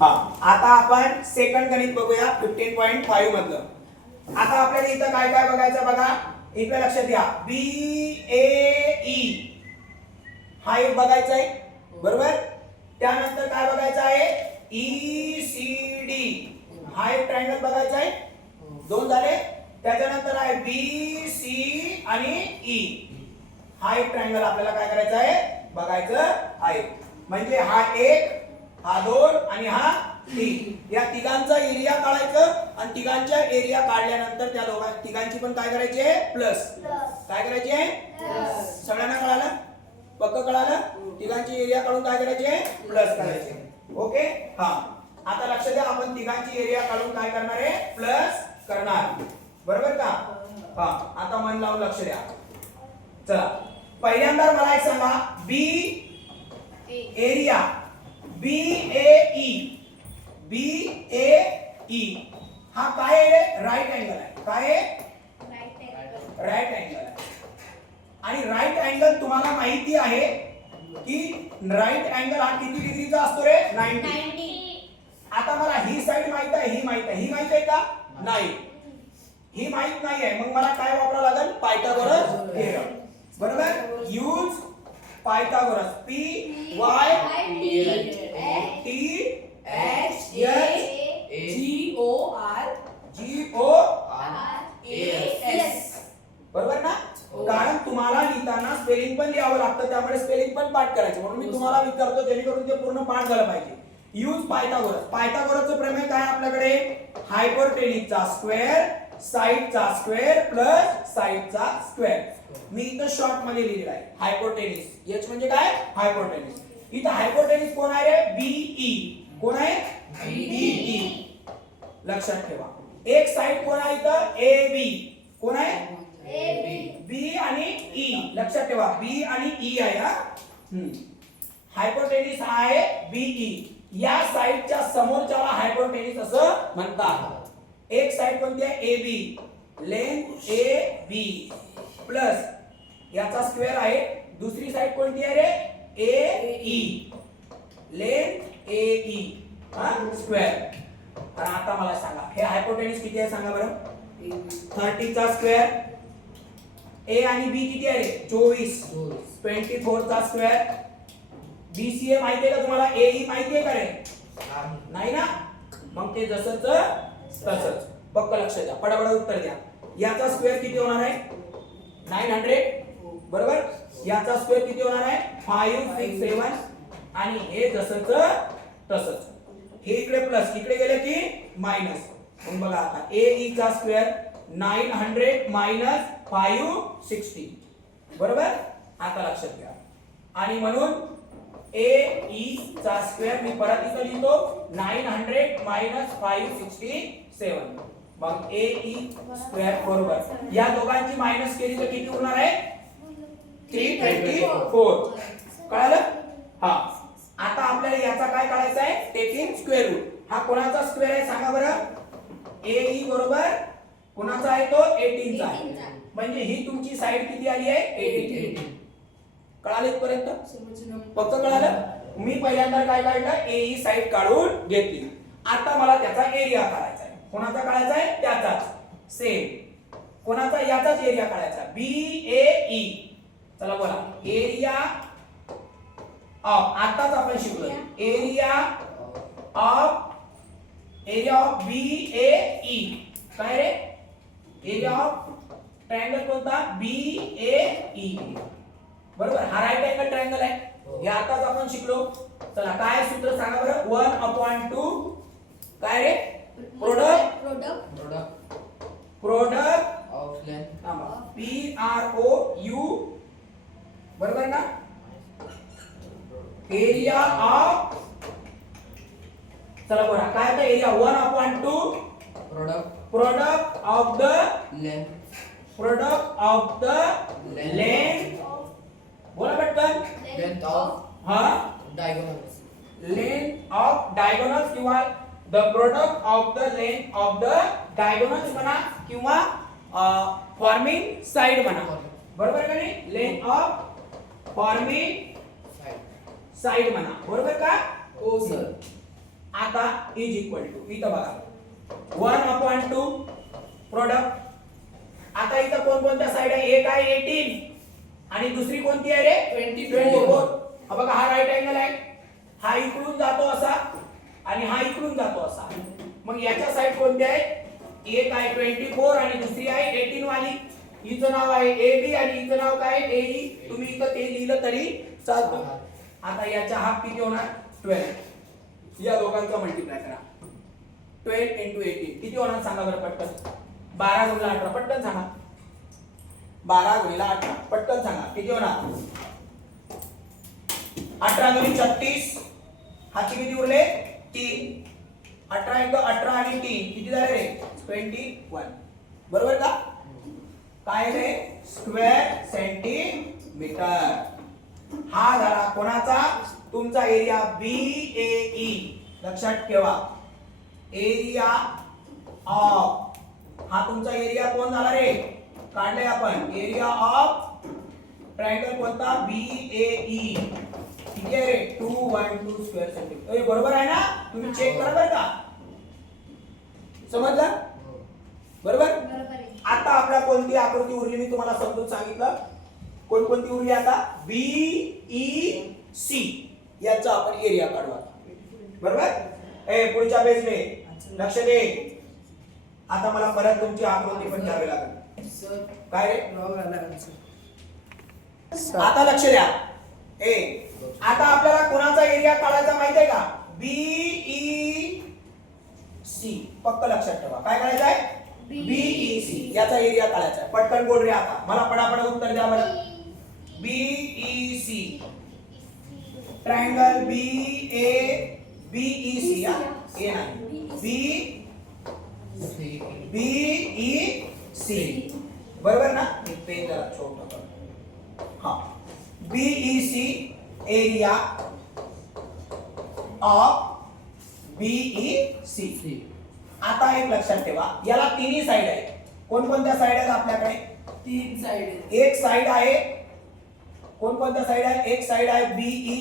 हा आता आपण सेकंड गणित बघूया 15.5 मधलं. आता आपल्याला इथं काय काय बघायचं बघा. इकडे लक्ष द्या. बी ए ई हा एक बघायचा आहे बरोबर. त्यानंतर काय बघायचं आहे ई सी डी हा एक ट्रायंगल बघायचा आहे. दोन झाले. त्याच्यानंतर आहे बी सी आणि ई हा एक ट्रायंगल आपल्याला काय करायचा आहे बघायचं आहे. म्हणजे हा एक हा दोन आणि हा तीन या तिघांचा एरिया काढायचं आणि तिघांच्या एरिया काढल्यानंतर त्या तिघांची पण काय करायची आहे प्लस. काय करायची आहे सगळ्यांना कळालं पक्क कळालं. तिघांची एरिया काढून काय करायची आहे प्लस करायचे. ओके हा आता लक्ष द्या आपण तिघांची एरिया काढून काय करणार आहे प्लस करणार बरोबर का. हा आता मन लावून लक्ष द्या. चला पहिल्यांदा मला एक सांगा बी एरिया बी ए ई हा काय आहे राईट अँगल आहे. काय आहे राईट अँगल आहे. आणि राईट अँगल तुम्हाला माहिती आहे की राईट अँगल हा किती डिग्रीचा असतो रे 90. आता मला ही साइड माहित आहे ही माहित आहे. ही माहित आहे का नाही ही माहित नाही आहे. मग मला काय वापरावं लागेल पायथागोरस थेरम बरोबर. Use Pythagoras P Y T H G O R S बरोबर ना. कारण तुम्हाला लिहिताना स्पेलिंग पण लिहावं लागतं त्यामुळे स्पेलिंग पण पाठ करायचं म्हणून मी तुम्हाला विचारतो जेणेकरून ते पूर्ण पाठ झालं पाहिजे. Use Pythagoras. पायथागोरसचं प्रमेय काय आपल्याकडे हायपोटेनिसचा स्क्वेअर साइडचा स्क्वेअर प्लस साइडचा स्क्वेअर. मी इथं शॉर्ट मध्ये लिहिलेलं आहे हायपोटेनिस. एच म्हणजे काय हायपोटेनिस. इथं हायपोटेनिस कोण आहे रे बीई. कोण आहे बीई लक्षात ठेवा. एक साइड कोण आहे इथं ए बी. कोण आहे बी आणि ई लक्षात ठेवा. बी आणि ई आहे हा. हायपोटेनिस आहे बीई. या साइडच्या समोरच्याला हायपोटेनिस असं म्हणतात. एक साइड कोणती आहे A B length A B plus याचा स्क्वेअर आहे. दुसरी साइड कोणती आहे रे A E length A E हा स्क्वेअर. आणि आता मला सांगा हे हायपोटेनिस किती आहे सांगा बरं. 30 चा स्क्वेअर ए आणि बी किती आहे रे 24 24 चा स्क्वेअर. बीसीए माहिती आहे का तुम्हाला ए ई माहिती आहे का रे नाही ना. मग ते जसंच तसंच पक्क लक्ष द्या. पटापट उत्तर द्या. याचा स्क्वेअर किती होणार आहे 900 बरोबर. याचा स्क्वेअर किती होणार आहे 567 आणि हे जसंच तसंच. हे इकडे प्लस इकडे गेले की मायनस. मग बघा आता ए ई चा स्क्वेअर 900 मायनस 560 बरोबर. आता लक्षात घ्या. आणि म्हणून ए ई चा स्क्वेअर मी परत इथं लिहितो 900 मायनस 567. मग ए ई स्क्वेअर बरोबर. या दोघांची मायनस केली तर किती होणार आहे 324. कळालं हा. आता आपल्याला याचा काय काढायचा आहे टेकिंग स्क्वेअर रूट. हा कोणाचा स्क्वेअर आहे सांगा बरं. ए ई बरोबर कोणाचा आहे तो 18 चा आहे. म्हणजे ही तुमची साइड किती आली आहे 18. कळालं इथपर्यंत फक्त कळालं. मी पहिल्यांदा काय काढलं ए ई साइड काढून घेतली. आता मला त्याचा एरिया काढायचा आहे. कोणाचा काढायचा आहे त्याचाच सेम. कोणाचा याचाच एरिया काढायचा बी ए ई. चला बोला एरिया ऑफ. आताच आपण शिकलो area of B A E. काय रे एरिया ऑफ ट्रायंगल कोणता बी ए ई बरोबर. हा राईट अँगल ट्रायंगल आहे. हे आताच आपण शिकलो. चला काय सूत्र सांगा बरं 1/2 काय रे product of length P R O U बरोबर ना. एरिया ऑफ चला बघा काय होतं area 1/2 product of the length बोला पटकन लेंथ ऑफ हा डायगोनल्स. लेंथ ऑफ डायगोनल्स किंवा the product of the length of the diagonals म्हणा किंवा फॉर्मिंग साइड म्हणा बरोबर का नाही. लेंथ ऑफ फॉर्मिंग साइड म्हणा बरोबर का हो सर. आता इज इक्वल टू इथं बघा 1/2 प्रोडक्ट. आता इथं कोणकोणत्या साइड आहे? एक आहे 18 आणि दुसरी कोणती आहे रे? 24. हा बघा हा राईट अँगल आहे. हा इकडून जातो असा आणि हा इकडून जातो असा. मग याच्या साइड कोणती आहे? एक आहे 24 आणि दुसरी आहे 18 वाली. हिचं नाव आहे AB आणि हिचं नाव काय? AE. तुम्ही इथं ते लिहिलं तरी चालतं. आता याच्या हाफ किती होणार? 12. या दोघांचा मल्टिप्लाय करा. 12 × 18 किती होणार सांगा बरं पटकन. 12 × 18 पटकन सांगा. 12 × 18 पटकन सांगा किती होणार? 18 × 36. हाती किती उरले? 3. 18 × 18 आणि 3 किती झाले रे? 21. बरोबर का? काय रे? Square centimetre. हा झाला कोणाचा? तुमचा एरिया BAE. लक्षात ठेवा एरिया ऑफ. हा तुमचा एरिया कोण झाला रे? काढले आपण एरिया ऑफ ट्रायंगल कोणता? BAE. ठीक आहे रे? 212 स्क्वेअर सेंटीमीटर. बरोबर आहे ना? तुम्ही चेक करा बरं का. समजलं? बरोबर. आता आपल्या कोणती आकृती उरली मी तुम्हाला समजून सांगितलं. कोणकोणती उरली आता? BEC याचा आपण एरिया काढू आता. बरोबर. पुढच्या पेजने लक्ष दे. आता मला परत तुमची आकृती पण घ्यावी लागेल. सर काय रे? रॉंग आला सर. आता लक्ष द्या. आता आपल्याला कोणाचा एरिया काढायचा माहिती आहे का? BEC. पक्क लक्षात ठेवा. काय करायचं आहे? BEC याचा एरिया काढायचा आहे. पटकन बोल रे आता. मला पटापट उत्तर द्या बरं. BEC ट्रायंगल BEC या ए नाही BEC. बरोबर ना? मी पेन जरा छोटा करतो. हां BEC एरिया ऑफ BEC. आता एक लक्षात ठेवा याला तिन्ही साइड आहे. कोणकोणत्या साइड आहेत आपल्याकडे? 3 साइड. एक साइड आहे. कोणकोणत्या साइड आहे? एक साइड आहे BE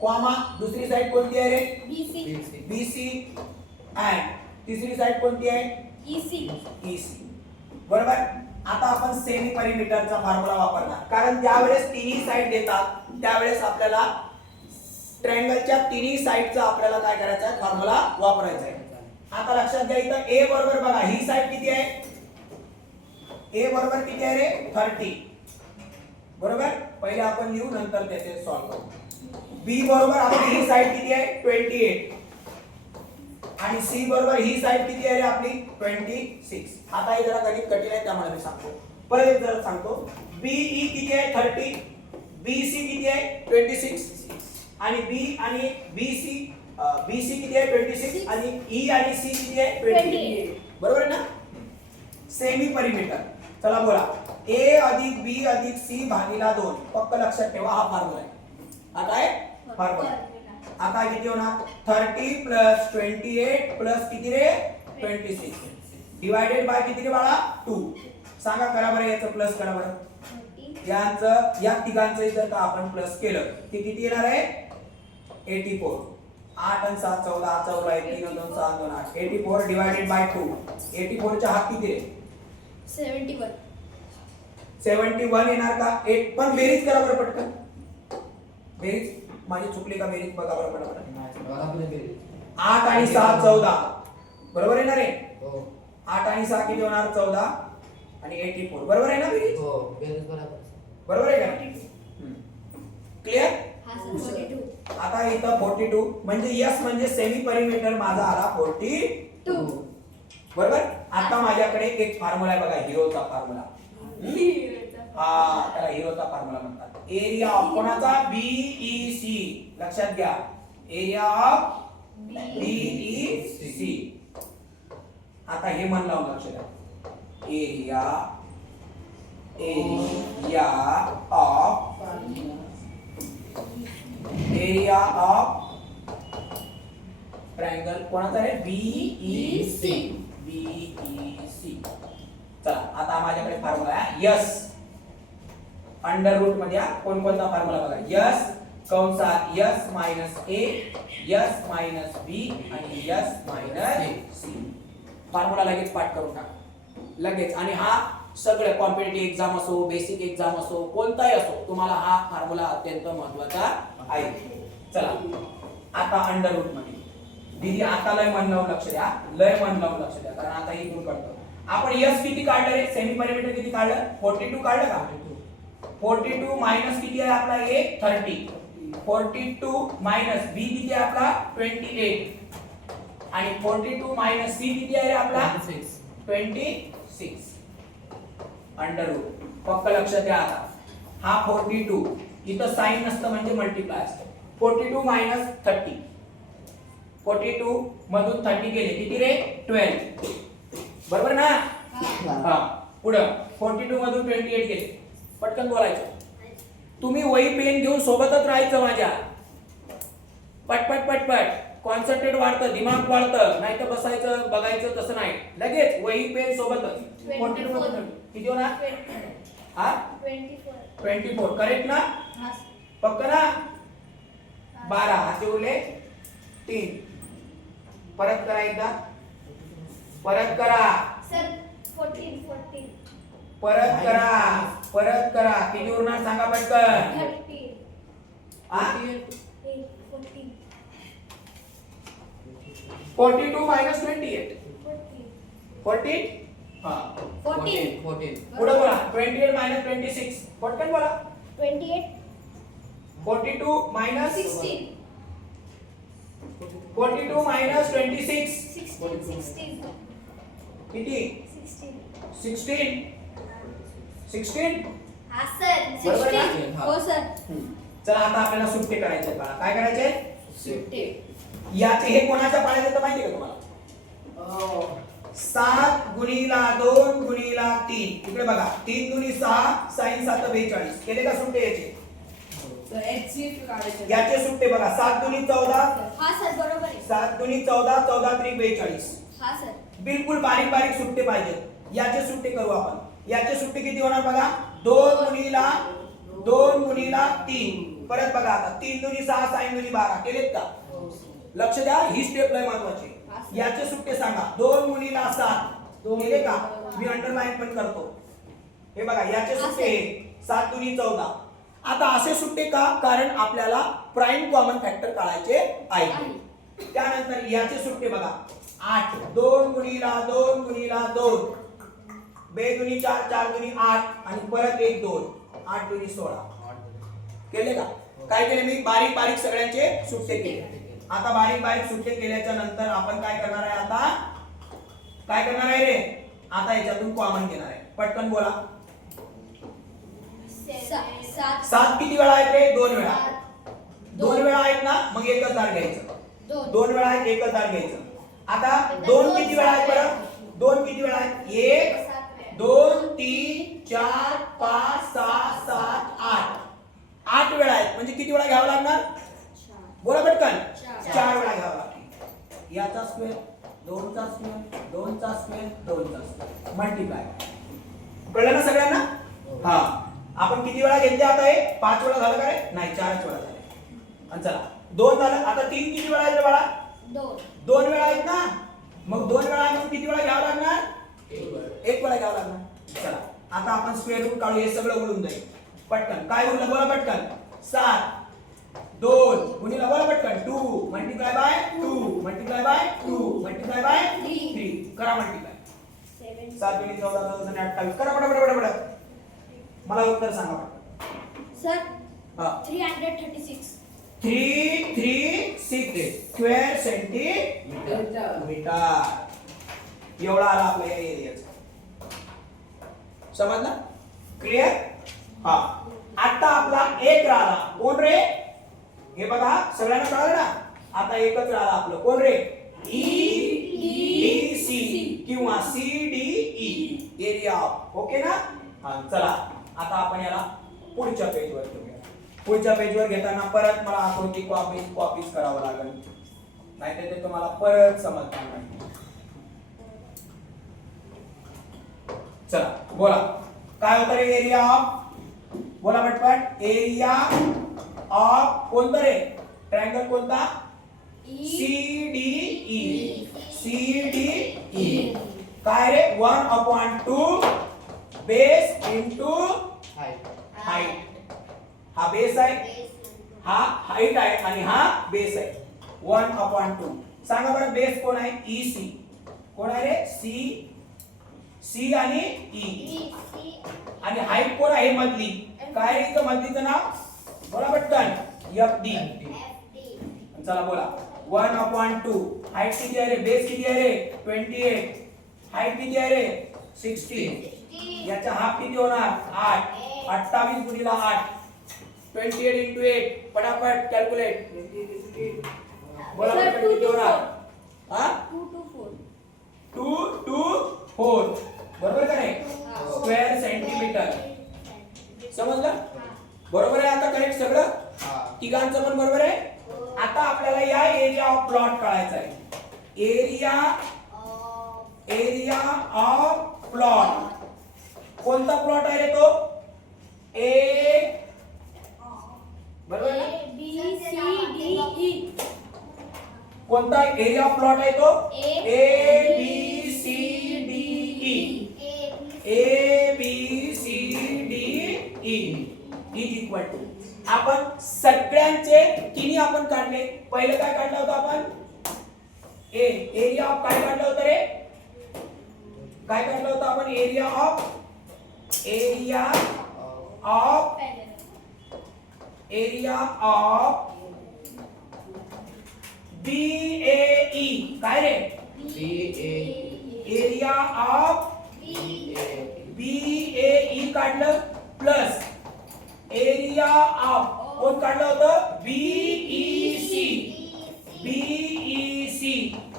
कॉमा. दुसरी साइड कोणती आहे रे? BC अँड तिसरी साइड कोणती आहे? EC. बरोबर. आता आपण सेमी पेरिमीटरचा फॉर्म्युला वापरणार. कारण ज्यावेळेस तिन्ही साइड देतात त्यावेळेस आपल्याला ट्रायंगलच्या तिन्ही साइडचा आपल्याला काय करायचं आहे? फॉर्म्युला वापरायचा आहे. आता लक्षात घ्या इथं A बरोबर बघा ही साइड किती आहे? A बरोबर किती आहे रे? 30. बरोबर. पहिले आपण लिहू नंतर त्याचे सॉल्व्ह करू. B बरोबर आपली ही साइड किती आहे? 28. आणि C बरोबर ही साइड किती आहे रे आपली? 26. आता हे जरा गणित कठीण आहे त्यामुळे मी सांगतो. परत एक जरा सांगतो. BE किती आहे? 30. BC किती आहे? 26. आणि B आणि BC किती आहे? 26 आणि E आणि C किती आहे? 28. बरोबर आहे ना? Semi perimeter. चला बोला. A + B + C भागिले 2. पक्क लक्षात ठेवा हा फॉर्म्युला आहे. हा काय फॉर्म्युला? आता किती होणार? 30 + 28 + किती रे? 26 डिवायडेड बाय किती रे बाळा? 2. सांगा करा बरं याचं प्लस करा बरं. यांचं या तिघांचं जर का आपण प्लस केलं ते किती येणार आहे? 84. 8 आणि 7 14 14 आहे 3 2 6 2 8. 84 डिवायडेड बाय 2. 84 चा हाफ किती रे? 71. 71 येणार का? एक पण बेरीज करा बरं पटकन. बेरीज माझी चुकली का? बेरीज बघा बरं पटकन. 8 आणि 7 14. बरोबर आहे ना रे? 8 आणि 6 किती होणार? 14 आणि 84. बरोबर आहे ना बेरीज? बरोबर आहे का? क्लियर? हा सर 42. आता इथं 42 म्हणजे यस म्हणजे सेमी पेरिमीटर माझा आला 42. बरोबर. आता माझ्याकडे एक फॉर्म्युला आहे बघा हिरोचा फॉर्म्युला. हा त्याला हिरोचा फॉर्म्युला म्हणतात. एरिया ऑफ कोणाचा? BEC. लक्षात घ्या एरिया ऑफ BEC. आता हे मन लावून लक्ष द्या. एरिया ऑफ ट्रायंगल कोणाचा रे? BEC. चला आता माझ्याकडे फॉर्म्युला आहे यस अंडर रूट मध्ये कोणकोणता फॉर्म्युला बघा. यस कंसात S - A एस मायनस बी आणि एस मायनस सी. फॉर्म्युला लगेच पाठ करून टाका लगेच. आणि हा सगळे कॉम्पिटिटिव्ह एक्झाम असो, बेसिक एक्झाम असो, कोणताही असो, तुम्हाला हा फॉर्म्युला अत्यंत महत्त्वाचा आहे. चला आता अंडर रूट मध्ये दीदी आता लय मन लावून लक्ष द्या, लय मन लावून लक्ष द्या, कारण आता इथून कळतं. आपण एस किती काढलं रे? सेमी पेरिमीटर किती काढलं? 42 काढलं का? 42 मायनस किती आहे आपला? ए 30. 42 मायनस बी किती आहे आपला? 28. आणि 42 मायनस सी किती आहे रे आपला? 26. Under root. फक्त लक्ष द्या आता. हा 42 इथं साइन नसतं म्हणजे मल्टिप्लाय असतं. 42 मायनस 30. 42 मधून 30 गेले किती रे? 12. बरोबर ना? हा. पुढं 42 मधून 28 गेले. पटकन बोलायचं. तुम्ही वही पेन घेऊन सोबतच राहायचं माझ्या. पटपट पटपट. कॉन्सन्ट्रेट वाढतं, दिमाग वाढतं. नाही तर बसायचं बघायचं तसं नाही. लगेच वही पेन सोबतच. 42 मधून किती होणार? हा 24. करेक्ट ना? पक्का ना? 12 हाती उरले 3. परत करा एकदा. परत करा. सर 14. परत करा. परत करा. किती उरणार सांगा पटकन. 13. हा 14. 42 मायनस 28. 14. हा 14. पुढे बोला. 28 मायनस 26. पटकन बोला. 28. 42 मायनस 16. 42 मायनस 26 16. किती? 16. 16. हा सर बरोबर ना? 16. हो सर. चला आता आपल्याला सुट्टे करायचे बाळा. काय करायचे? सुट्टे. याचे हे कोणाच्या पाण्यात येतं माहिती का तुम्हाला? 7 गुणिला 2 गुणिला 3. इकडे बघा. 3 दुनी 6 sin 7 42. केले का सुट्टे याचे? तर HCF काढायचे. याचे सुट्टे बघा. 7 दुनी 14. हा सर बरोबर आहे. 7 दुनी 14, 14 त्रिक 42. हा सर. बिलकुल बारीक बारीक सुट्टे पाहिजे. याचे सुट्टे करू आपण. याचे सुट्टे किती होणार बघा? 2 गुणिला 3. परत बघा आता 3 दुनी 6 sin दुनी 12. केलेत का? लक्ष द्या, ही स्टेप लय महत्त्वाची. याचे सुट्टे सांगा. 2 गुणिला 7. केले का? मी अंडरलाईन पण करतो. हे बघा याचे सुट्टे 7 दुनी 14. आता असे सुट्टे का? कारण आपल्याला प्राइम कॉमन फॅक्टर काढायचे आहे. त्यानंतर याचे सुट्टे बघा. 8. 2 गुणिला 2 गुणिला 2. 2 दुनी 4, 4 दुनी 8 आणि परत 1 2. 8 दुनी 16. केले का? काय केले मी? बारीक बारीक सगळ्यांचे सुट्टे केले. आता बारीक बारीक सुट्टे केल्याच्या नंतर आपण काय करणार आहे? आता काय करणार आहे रे? आता याच्यातून कॉमन घेणार आहे. पटकन बोला. 7 किती वेळा आहेत रे? 2 वेळा. 2 वेळा आहेत ना? मग एकच दार घ्यायचं. 2 वेळा आहेत, एकच दार घ्यायचं. आता 2 किती वेळा आहेत बरं? 2 किती वेळा आहेत? 1 2 3 4 5 6 7 8. 8 वेळा आहेत. म्हणजे किती वेळा घ्यावं लागणार? बोला पटकन. 4 वेळा घ्यावं लागतील. याचा स्क्वेअर, 2 चा स्क्वेअर, 2 चा स्क्वेअर, 2 चा स्क्वेअर, मल्टिप्लाय. कळलं ना सगळ्यांना? हा. आपण किती वेळा घेतले आता हे? 5 वेळा झालं का रे? नाही, 4च वेळा झाले. आणि चला 2 झालं. आता 3 किती वेळा आहेत रे बाळा? 2 वेळा आहेत ना? मग 2 वेळा म्हणून किती वेळा घ्यावं लागणार? 1 वेळा घ्यावं लागणार. चला आता आपण स्क्वेअर रूट काढू. हे सगळं उडून जाईल. पटकन काय उरलं बोला पटकन. 7 2 गुणिला बोला पटकन 2 multiply by 2 multiply by 2 multiply by 3. करा मल्टिप्लाय. 7 दुनी 14 14 28. करा पटापट. मला उत्तर सांगा सर हा 336. 336 स्क्वेअर सेंटीमीटर. एवढा आला आपल्या या एरियाचा. समजलं? क्लिअर? हा. आता आपला एक राहिला. कोण रे? हे बघा सगळ्यांना कळलं ना? आता एकच राहिला आपलं. कोण रे? EDC किंवा CDE एरिया ऑफ. ओके ना? हा चला आता आपण याला पुढच्या पेजवर घेऊया. पुढच्या पेजवर घेताना परत मला आकृती कॉपीज करावं लागेल. नाहीतर ते तुम्हाला परत समजणार नाही. चला बोला. काय होतं रे एरिया ऑफ? बोला पटपट. एरिया ऑफ कोणतं रे? ट्रायंगल कोणता? CDE काय रे 1/2 बेस इंटू हाईट हा बेस आहे हा हाईट आहे आणि हा बेस आहे 1/2 सांगा बरं बेस कोण आहे EC कोण आहे रे C आणि E आणि हाईट कोण आहे मधली काय रे इथं मधलीचं नाव बोला पटकन FD चला बोला 1/2 हाईट किती आहे रे बेस किती आहे रे 28 हाईट किती आहे रे 60 याचा हाफ किती होणार 8 28 गुणिले 8 28 into 8 पटापट कॅल्क्युलेट बोला Sir, पटकन 2 किती to होणार हा 2 to 4. 2 to 4 बरोबर का नाही स्क्वेअर सेंटीमीटर समजलं बरोबर आहे आता करेक्ट सगळं तिघांचं पण बरोबर आहे आता आपल्याला या एरिया ऑफ प्लॉट काढायचा आहे एरिया ऑफ प्लॉट कोणता प्लॉट आहे रे तो ए बरोबर ना B, C, D, E. कोणता एरिया ऑफ प्लॉट आहे तो A, ABCDE is equal to आपण सगळ्यांचे तिन्ही आपण काढले पहिलं काय काढलं होतं आपण एरिया ऑफ काय काढलं होतं रे काय काढलं होतं आपण एरिया ऑफ BAE काय रे एरिया ऑफ BAE काढलं प्लस एरिया ऑफ कोण काढलं होतं BEC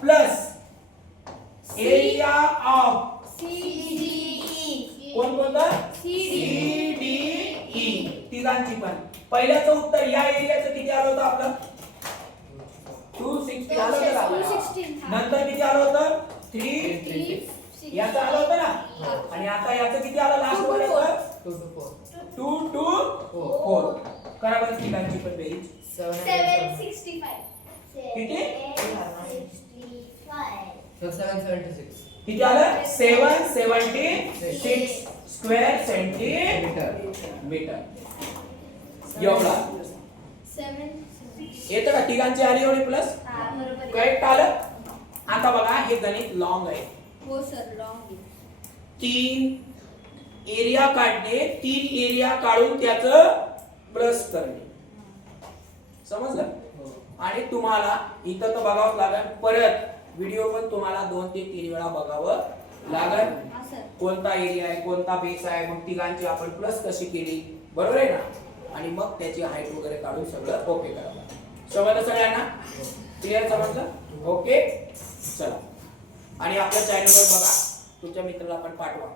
प्लस एरिया ऑफ कोण कोणतं CDE तिघांची पण पहिल्याचं उत्तर या एरियाचं किती आलं होतं आपलं 260 आलं होतं का? 216. नंतर किती आलं होतं 3 याचं आलं होतं ना आणि आता याचं किती आलं लास्ट वर याचं 2 to 4 करा बरं तिघांची पण बेरीज 765. किती? 776. किती आलं 776 स्क्वेअर सेंटीमीटर एवढा 7. येतं का तिघांची आली एवढी प्लस हा बरोबर आहे. करेक्ट आलं आता बघा हे गणित लॉंग आहे हो सर लॉंग. 3 एरिया काढणे 3 एरिया काढून त्याचं प्लस करणे समजलं आणि तुम्हाला इथं तर बघावं लागेल परत व्हिडिओ पण तुम्हाला 2 ते 3 वेळा बघावं लागेल हा सर. कोणता एरिया आहे कोणता बेस आहे मग तिघांची आपण प्लस कशी केली बरोबर आहे ना आणि मग त्याची हाईट वगैरे काढून सगळं ओके करावं समजलं सगळ्यांना क्लिअर समजलं ओके चला आणि आपल्या चॅनलवर बघा तुमच्या मित्राला पण पाठवा